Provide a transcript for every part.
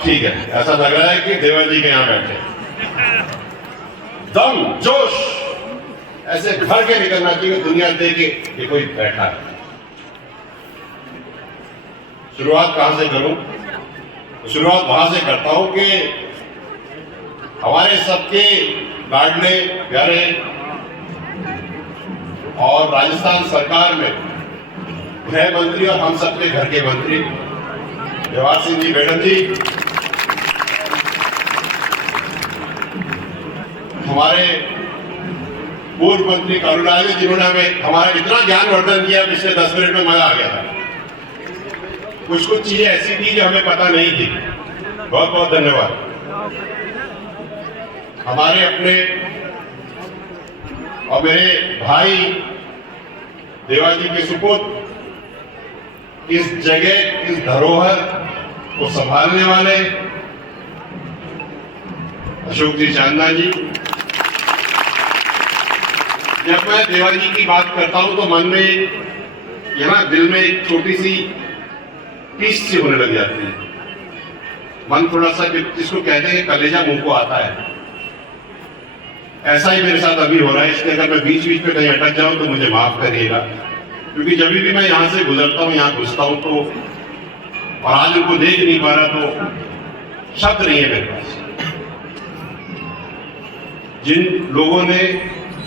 अब ठीक है, ऐसा लग रहा है कि देवा जी के यहां बैठे। दम जोश ऐसे भर के निकलना चाहिए, दुनिया देखे कि कोई बैठा है। शुरुआत कहां से करूं? शुरुआत वहां से करता हूं कि हमारे सबके लाडले प्यारे और राजस्थान सरकार में गृह मंत्री और हम सबके घर के मंत्री जवाहर सिंह जी मैडम जी, हमारे पूर्व मंत्री करुणा जी, जिन्होंने हमें हमारा इतना ज्ञानवर्धन किया, पिछले 10 मिनट में मजा आ गया था। कुछ चीजें ऐसी थी जो हमें पता नहीं थी। बहुत बहुत धन्यवाद। हमारे अपने और मेरे भाई देवाजी के सुपुत्र, इस जगह, इस धरोहर को संभालने वाले अशोक जी चांदना जी। जब मैं देवाजी की बात करता हूं तो मन में यहाँ दिल में एक छोटी सी टीस सी होने लग जाती है। मन थोड़ा सा, जिसको कहते हैं कलेजा मुंह को आता है, ऐसा ही मेरे साथ अभी हो रहा है। इसलिए अगर मैं बीच बीच में कहीं अटक जाऊं तो मुझे माफ करिएगा, क्योंकि जब भी मैं यहां से गुजरता हूं, यहां घुसता हूं तो, और आज उनको देख नहीं पा रहा तो शब्द नहीं है मेरे पास। जिन लोगों ने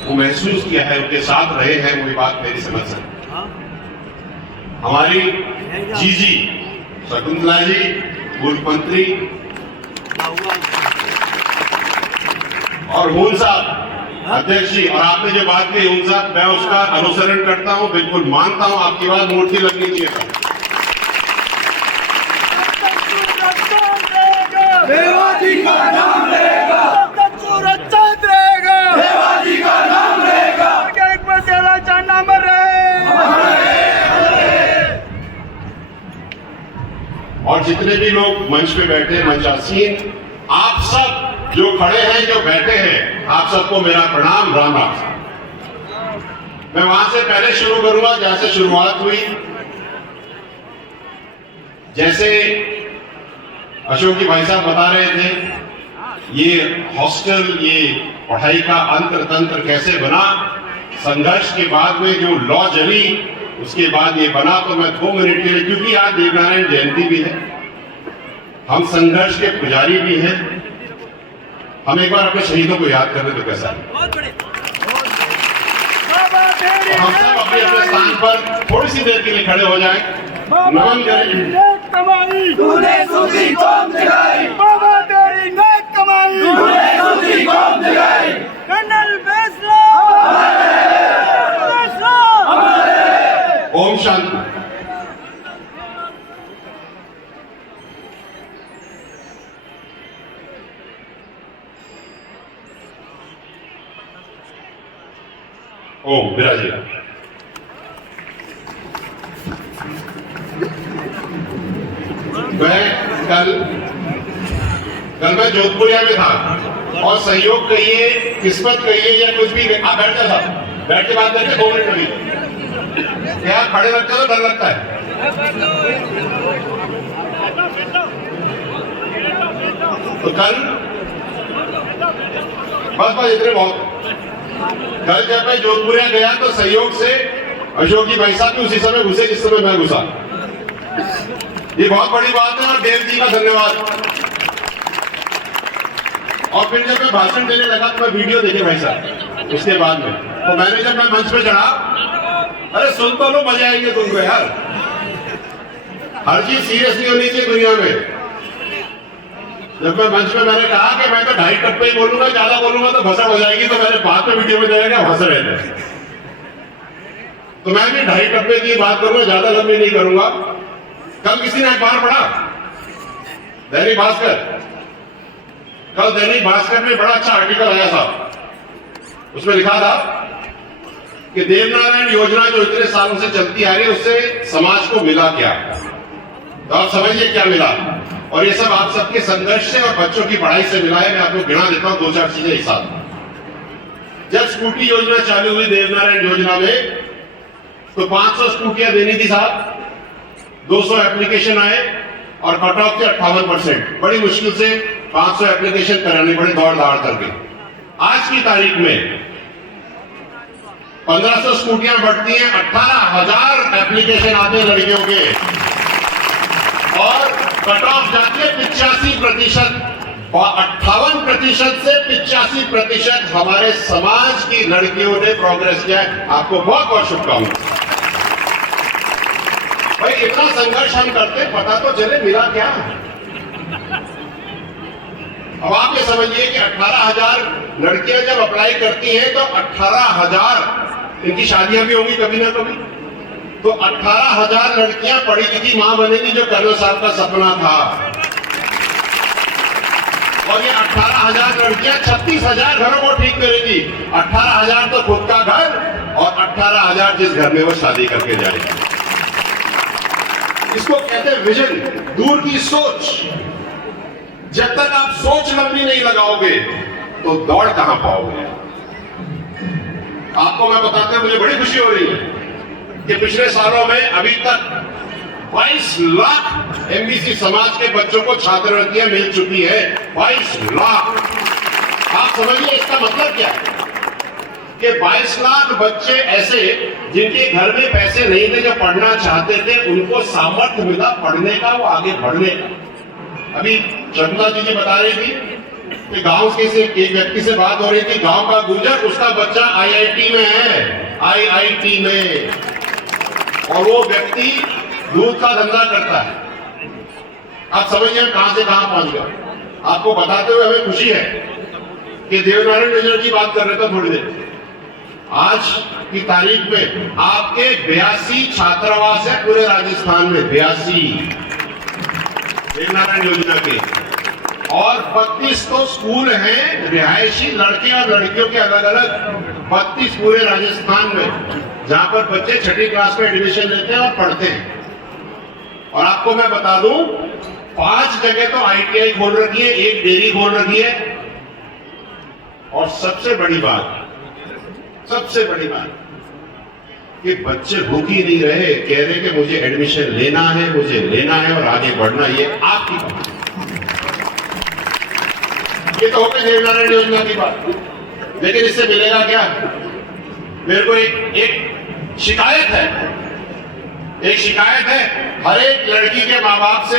वो महसूस किया है, उनके साथ रहे हैं, वो बात मेरी समझ सकते। हमारी जीजी शकुंतला जी, पूर्व मंत्री, और हून साहब अध्यक्ष जी, और आपने जो बात की हून साहब, मैं उसका अनुसरण करता हूं, बिल्कुल मानता हूं। आपकी बात मूर्ति लगनी चाहिए था। देवाजी का नाम रहेगा, सूरज चांद रहेगा, देवाजी का नाम रहेगा, एक बार देवा चांद नाम और जितने भी लोग मंच पे बैठे, मंचासीन, आप सब जो खड़े हैं, जो बैठे हैं, आप सबको मेरा प्रणाम, राम राम। मैं वहां से पहले शुरू करूंगा जहां से शुरुआत हुई। जैसे अशोक जी भाई साहब बता रहे थे, ये हॉस्टल, ये पढ़ाई का अंतर तंत्र कैसे बना, संघर्ष के बाद में जो लॉ जली, उसके बाद ये बना। तो मैं 2 मिनट के लिए, क्योंकि आज देवनारायण जयंती भी है, हम संघर्ष के पुजारी भी हैं, हम एक बार अपने शहीदों को याद करें तो कैसा है। हम सब अपने अपने स्थान पर थोड़ी सी देर के लिए खड़े हो जाएं, नमन करें। तूने सूजी कौम जगाई, बाबा तेरी नेक कमाई, तूने सूजी कौम जगाई, कर्नल फैसला हमारे। ओम शांति। ओम विराजिए। मैं कल मैं जोधपुरिया में था, और सहयोग कहिए, किस्मत कहिए, या कुछ भी, आप बैठ जाओ साहब, बैठ के बात करके 2 मिनट लगी। क्या खड़े रखते हो तो डर लगता है। तो कल बस इतने बहुत। कल जब मैं जोधपुरिया गया तो सहयोग से अशोक जी भाई साहब भी उसी समय घुसे जिस समय मैं घुसा। ये बहुत बड़ी बात है, और देव जी का धन्यवाद। और फिर जब मैं भाषण देने लगा तो मैं वीडियो देखे भाई साहब उसके बाद में, तो मैंने जब मैं मंच पे चढ़ा, अरे सुन तो लो, मजा आएंगे तुमको यार। हर चीज सीरियस नहीं होनी चाहिए दुनिया में। जब मैं मंच पे मैंने कहा कि मैं तो 2.5 टप्पे ही बोलूंगा, ज्यादा बोलूंगा तो भसड़ हो जाएगी, तो मैंने बाद में वीडियो में देगा हंस रहे थे। तो मैं भी 2.5 टप्पे की बात करूंगा, ज्यादा लंबी नहीं करूंगा। कल किसी ने अखबार पढ़ा, दैनिक भास्कर, कल दैनिक भास्कर में बड़ा अच्छा आर्टिकल आया था। उसमें लिखा था कि देवनारायण योजना जो इतने सालों से चलती आ रही है, उससे समाज को मिला क्या। तो आप समझिए क्या मिला, और ये सब आप सबके संघर्ष से और बच्चों की पढ़ाई से मिला है। मैं आपको गिना देता हूं 2-4 चीजें एक साथ। जब स्कूटी योजना चालू हुई देवनारायण योजना में, तो 500 स्कूटियां देनी थी साहब, 200 एप्लीकेशन आए, और कट ऑफ थे 58%। बड़ी मुश्किल से 500 एप्लीकेशन कराने पड़े दौड़ दौड़ करके। आज की तारीख में 1500 स्कूटियां बढ़ती हैं, 18,000 एप्लीकेशन आते हैं लड़कियों के, और कट ऑफ जाती है 85%। और 58% से 85% हमारे समाज की लड़कियों ने प्रोग्रेस किया है। आपको बहुत बहुत शुभकामनाएं। भाई इतना संघर्ष हम करते, पता तो चले मिला क्या। अब आप ये समझिए कि 18,000 लड़कियां जब अप्लाई करती हैं तो 18,000 इनकी शादियां भी होंगी कभी ना कभी। तो 18,000 लड़कियां पढ़ी लिखी मां बनेगी, जो कर्नल साहब का सपना था। और ये 18,000 लड़कियां 36,000 घरों को ठीक करेगी। 18,000 तो खुद का घर, और 18,000 जिस घर में वो शादी करके जाएगी। इसको कहते हैं विजन, दूर की सोच। जब तक आप सोच लंबी नहीं लगाओगे तो दौड़ कहां पाओगे। आपको मैं बताते हैं, मुझे बड़ी खुशी हो रही है कि पिछले सालों में अभी तक 22 लाख एमबीसी समाज के बच्चों को छात्रवृत्तियां मिल चुकी है। 22 लाख। आप समझिए इसका मतलब क्या है कि 22 लाख बच्चे ऐसे जिनके घर में पैसे नहीं थे, जो पढ़ना चाहते थे, उनको सामर्थ्य मिला पढ़ने का, वो आगे बढ़ने का। अभी शकुंतला जी बता रही थी कि गांव के से एक व्यक्ति से बात हो रही थी, गांव का गुजर, उसका बच्चा आईआईटी में है, आईआईटी में, और वो व्यक्ति दूध का धंधा करता है। आप समझिए कहां से कहां पहुंच गया। आपको बताते हुए हमें खुशी है कि देवनारायण योजना की बात कर रहे थे थोड़ी देर। आज की तारीख में आपके 82 छात्रावास है पूरे राजस्थान में, 82 देवनारायण योजना के, और 32 तो स्कूल हैं रिहायशी, लड़के और लड़कियों के अलग अलग 32 पूरे राजस्थान में, जहां पर बच्चे 6ठी क्लास में एडमिशन लेते हैं और पढ़ते हैं। और आपको मैं बता दूं, 5 जगह तो आईटीआई खोल रखी है, 1 डेयरी खोल रखी है, और सबसे बड़ी बात कि बच्चे भूख ही नहीं रहे, कह रहे कि मुझे एडमिशन लेना है, मुझे लेना है और आगे बढ़ना। ये आपकी बात, ये तो हो गई देवनारायण योजना की बात। लेकिन इससे मिलेगा क्या? मेरे को एक शिकायत है हर एक लड़की के माँ बाप से,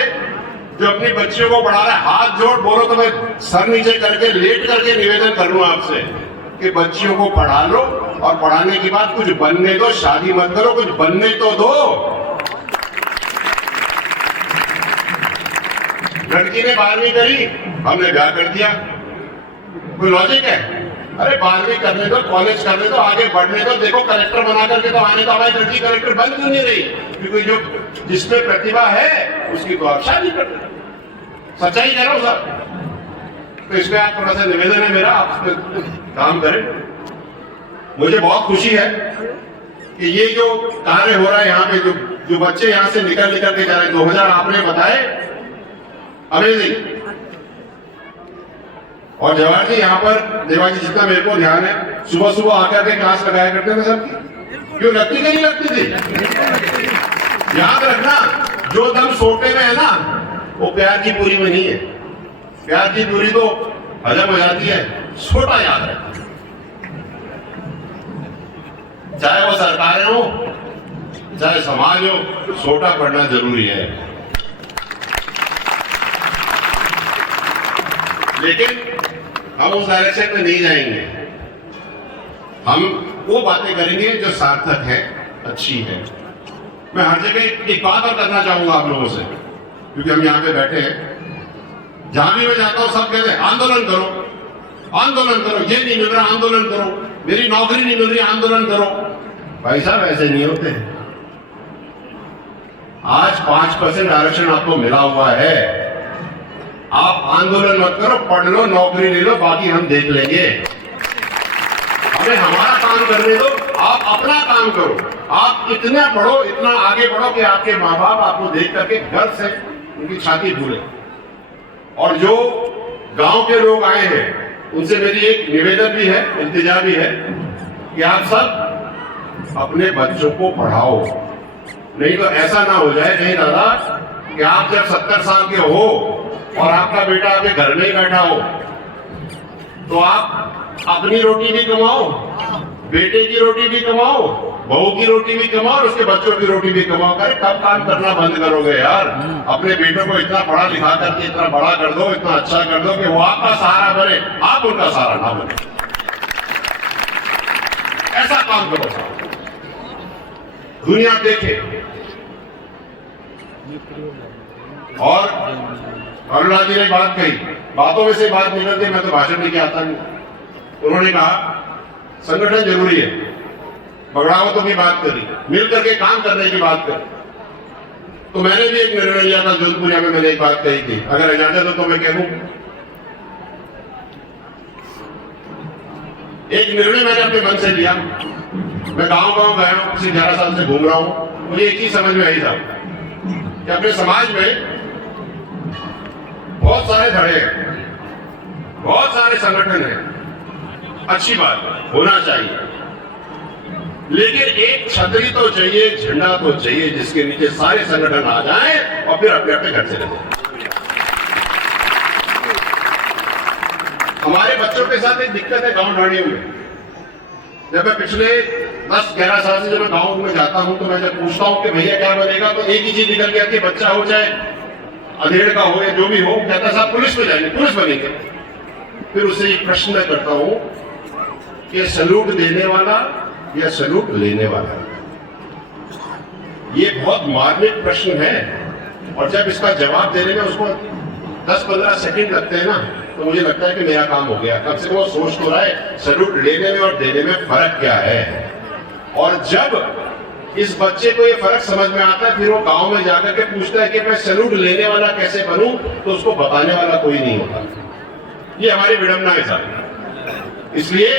जो अपनी बच्चियों को पढ़ा रहा है। हाथ जोड़ बोलो तो मैं सर नीचे करके लेट करके निवेदन कर लूं आपसे कि बच्चियों को पढ़ा लो, और पढ़ाने के बाद कुछ बनने दो, शादी मत करो, कुछ बनने तो दो। लड़की ने 12वीं करी, हमने ब्याह कर दिया। कोई लॉजिक है? अरे 12वीं करने दो, कॉलेज करने दो, आगे बढ़ने दो। देखो कलेक्टर बना करके तो आने, तो हमारी लड़की कलेक्टर बन क्यों नहीं रही? क्योंकि जो जिसमें प्रतिभा है उसकी तो आप शादी कर दो। सच्चाई कह रहा हूं साहब। तो इसमें आप थोड़ा सा निवेदन है मेरा, आप काम करें। मुझे बहुत खुशी है कि ये जो कार्य हो रहा है यहाँ पे, जो बच्चे यहाँ से निकल के जा रहे हैं, 2000 आपने बताए, अमेजिंग। और जवाहर जी यहाँ पर, देवा जी जितना मेरे को ध्यान है, सुबह सुबह आकर के क्लास लगाया करते थे सबकी। क्यों लगती थी? नहीं लगती थी? याद रखना, जो दम सोटे में है ना, वो प्यार की पूरी में नहीं है। प्यार की पूरी तो हजम हो जाती है, सोटा याद है। चाहे वो सरकारें हो, चाहे समाज हो, सोटा पढ़ना जरूरी है। लेकिन हम उस डायरेक्शन में नहीं जाएंगे। हम वो बातें करेंगे जो सार्थक है, अच्छी है। मैं हर जगह एक बात और करना चाहूंगा आप लोगों से, क्योंकि हम यहाँ पे बैठे हैं। जहां भी मैं जाता हूं सब कहते हैं आंदोलन करो, आंदोलन करो, ये नहीं मिल रहा आंदोलन करो, मेरी नौकरी नहीं मिल रही आंदोलन करो। भाई साहब ऐसे नहीं होते। आज 5% आरक्षण आपको मिला हुआ है, आप आंदोलन मत करो, पढ़ लो, नौकरी ले लो, बाकी हम देख लेंगे। हमें हमारा काम करने दो, आप अपना काम करो। आप इतना पढ़ो, इतना आगे बढ़ो कि आपके माँ बाप आपको देख करके घर से उनकी छाती भूले। और जो गांव के लोग आए हैं उनसे मेरी एक निवेदन भी है, इल्तिजा भी है कि आप सब अपने बच्चों को पढ़ाओ। नहीं तो ऐसा ना हो जाए कहीं दादा कि आप जब 70 साल के हो और आपका बेटा आपके घर में ही बैठा हो, तो आप अपनी रोटी भी कमाओ, बेटे की रोटी भी कमाओ, बहू की रोटी भी कमाओ और उसके बच्चों की रोटी भी कमाओ। अरे कब काम करना बंद करोगे यार? अपने बेटों को इतना पढ़ा लिखा करके इतना बड़ा कर दो, इतना अच्छा कर दो कि वो आपका सहारा बने, आप उनका सहारा ना बने। ऐसा काम करो, दुनिया देखे। और अरुणा जी ने बात कही, बातों में से बात निकलती, मैं तो भाषण लेके आता नहीं। उन्होंने कहा संगठन जरूरी है, बगड़ावतों की बात करी, मिल करके काम करने की बात करी। तो मैंने भी एक निर्णय लिया था, जोधपुरिया में मैंने एक बात कही थी, अगर इजाजत हो तो मैं कह दूं। एक निर्णय मैंने अपने मन से लिया। मैं गांव गांव गया हूं, पिछले 11 साल से घूम रहा हूं। मुझे एक चीज समझ में आई था कि अपने समाज में बहुत सारे धड़े हैं, बहुत सारे संगठन हैं, अच्छी बात है, होना चाहिए, लेकिन एक छतरी तो चाहिए, एक झंडा तो चाहिए जिसके नीचे सारे संगठन आ जाएं और फिर अपने अपने घर चले जाएं। हमारे बच्चों के साथ एक दिक्कत है गांव ढाणियों में। जब मैं पिछले 10-11 साल से जब मैं गांव में जाता हूं, तो मैं जब पूछता हूं कि भैया क्या बनेगा, तो एक ही चीज निकल के आती है, बच्चा हो चाहे अधेड़ का हो या जो भी हो, कहता साहब पुलिस में जाएंगे, पुलिस बनेंगे। फिर उससे एक प्रश्न मैं करता हूं कि सैल्यूट देने वाला या सैल्यूट लेने वाला? ये बहुत मार्मिक प्रश्न है, और जब इसका जवाब देने में उसको 10-15 सेकंड लगते हैं ना, तो मुझे लगता है कि मेरा काम हो गया। कम से कम वो सोच तो रहा है सैल्यूट लेने में और देने में फर्क क्या है। और जब इस बच्चे को ये फर्क समझ में आता है, फिर वो गांव में जाकर के पूछता है कि मैं सैल्यूट लेने वाला कैसे बनूं, तो उसको बताने वाला कोई नहीं होता। ये हमारी विडंबना है साहब। इसलिए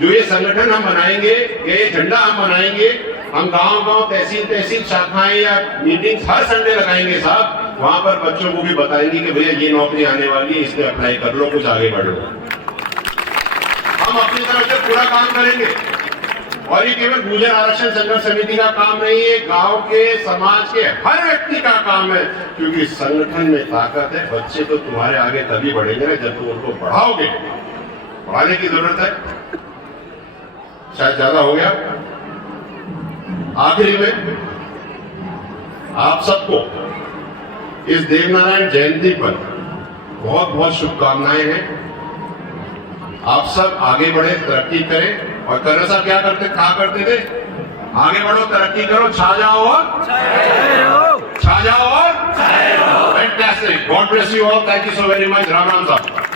जो ये संगठन हम बनाएंगे, ये झंडा हम बनाएंगे, हम गांव गांव तहसील तहसील शाखाएं या मीटिंग्स हर संडे लगाएंगे साहब। वहां पर बच्चों को भी बताएंगे कि भैया ये नौकरी आने वाली है, इसमें अप्लाई कर लो, कुछ आगे बढ़ो। हम अपनी तरफ से पूरा काम करेंगे। और ये केवल गुर्जर आरक्षण संघर्ष समिति का काम नहीं है, गांव के समाज के हर व्यक्ति का काम है, क्योंकि संगठन में ताकत है। बच्चे तो तुम्हारे आगे तभी बढ़ेंगे ना जब तुम उनको पढ़ाओगे। पढ़ाने की जरूरत है, शायद ज्यादा हो गया। आखिरी में आप सबको इस देवनारायण जयंती पर बहुत बहुत शुभकामनाएं हैं। आप सब आगे बढ़े, तरक्की करें। और कर्नल साहब क्या करते थे? आगे बढ़ो, तरक्की करो, छा जाओ और छा जाओ और fantastic. God bless you all. Thank you so very much. Ram Ram साहब।